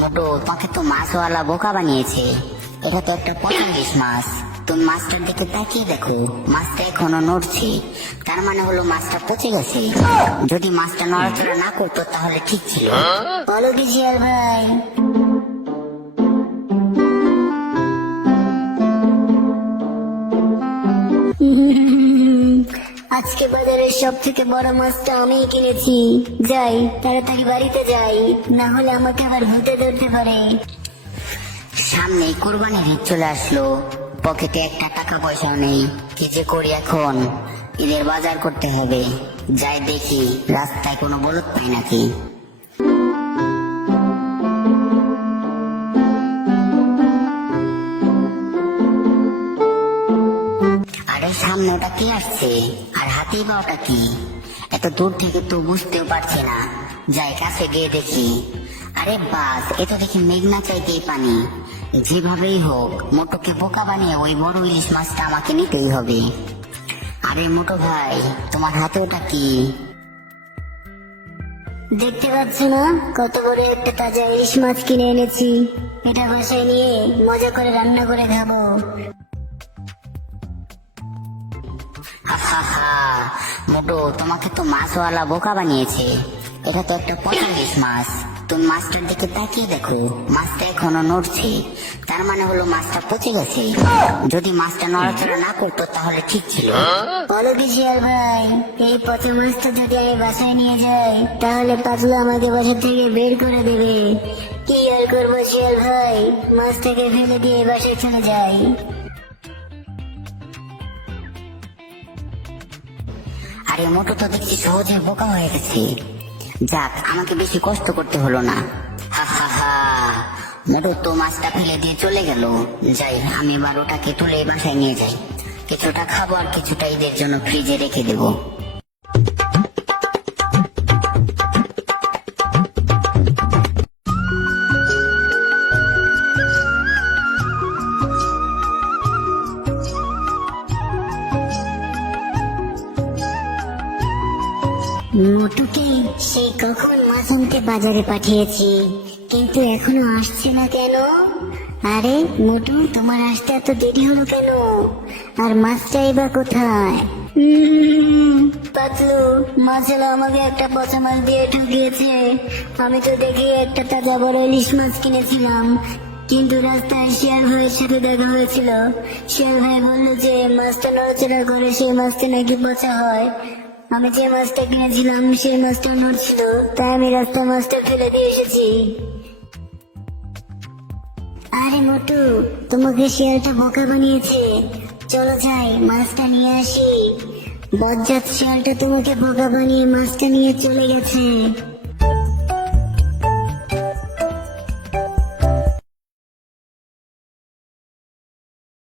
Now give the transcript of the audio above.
মোটু তোমাকে তো মাছওয়ালা বোকা বানিয়েছে। এটা তো একটা পচা ইলিশ মাছ। তুমি মাছটার দিকে তাকিয়ে দেখো, মাছটা এখনো নড়ছে, তার মানে হলো মাছটা পচে গেছে। যদি মাছটা নড়াচড়া না করতো তাহলে ঠিক ছিল। বলো কি শিয়াল ভাই? আজকে বাজারের সব থেকে বড় মাছটা আমি কিনেছি। যাই, তাড়াতাড়ি বাড়িতে যাই, না হলে আমাকে আবার ভূতে ধরতে পারে। সামনে কুরবানির ঈদ চলে আসলো, পকেটে একটা টাকা পয়সা নেই। কি যে করি এখন, ঈদের বাজার করতে হবে। যাই দেখি রাস্তায় কোনো বলদ পাই নাকি। আরে সামনে ওটা কি আসছে, আর হাতি বা ওটা কি? এত দূর থেকে তো বুঝতেও পারছি না। যাই কাছে গিয়ে দেখি। আরে বাস, এ তো দেখি মেঘনা চাইতেই পানি। যেভাবেই হোক মোটুকে বোকা বানিয়ে ওই বড় ইলিশ মাছটা আমাকে নিতেই হবে। আরে মোটো ভাই, তোমার হাতে ওটা কি? দেখতে পাচ্ছ না কত বড় একটা তাজা ইলিশ মাছ কিনে এনেছি। এটা বাসায় নিয়ে মজা করে রান্না করে খাবো। মোটু তোমাকে তো মাছওয়ালা বোকা বানিয়েছে। এটা তো একটা পচা ইলিশ মাছ। তুমি মাছটার দিকে তাকিয়ে দেখো, মাছটা এখনো নড়ছে, তার মানে হলো মাছটা পচে গেছে। যদি মাছটা নড়াচড়া না করতো তাহলে ঠিক ছিল। বলো কি শিয়াল ভাই, এই পচা মাছটা যদি আমি বাসায় নিয়ে যাই তাহলে পাতলা আমাকে বাসা থেকে বের করে দেবে। কি আর করবো শিয়াল ভাই, মাছটাকে ফেলে দিয়ে বাসায় চলে যাই। আরে মোটু তো দেখছি সহজে বোকা হয়ে গেছে। যাক, আমাকে বেশি কষ্ট করতে হলো না। হা হা হা, মোটু তো মাছটা ফেলে দিয়ে চলে গেল। যাই, আমি এবার ওটাকে তুলে বাসায় নিয়ে যাই। কিছুটা খাবো আর কিছুটা ঈদের জন্য ফ্রিজে রেখে দেবো। মোটুকে সেই কখন মাছ আনতে বাজারে পাঠিয়েছি, কিন্তু এখনো আসছে না কেন? আরে মোটু, তোমার আসতে এত দেরি হলো কেন? আর মাছটাই বা কোথায়? পাতলু, মাছওয়ালা আমাকে একটা পচা মাছ দিয়ে ঠকিয়েছে। আমি তো দেখি একটা তাজা বড় ইলিশ মাছ কিনেছিলাম, কিন্তু রাস্তায় শিয়াল ভাইয়ের সাথে দেখা হয়েছিল। শিয়াল ভাই বললো যে মাছটা নড়াচড়া করে সেই মাছটা নাকি পচা হয়। আমি যে মাছটা কিনেছিলাম সেই মাছটা নড়ছিল, তাই আমি রাস্তায় মাছটা ফেলে দিয়ে এসেছি। আরে মোটু, তোমাকে শিয়ালটা বোকা বানিয়েছে। চলো যাই, মাছটা নিয়ে আসি। বজ্জাত শিয়ালটা তোমাকে বোকা বানিয়ে মাছটা নিয়ে চলে গেছে।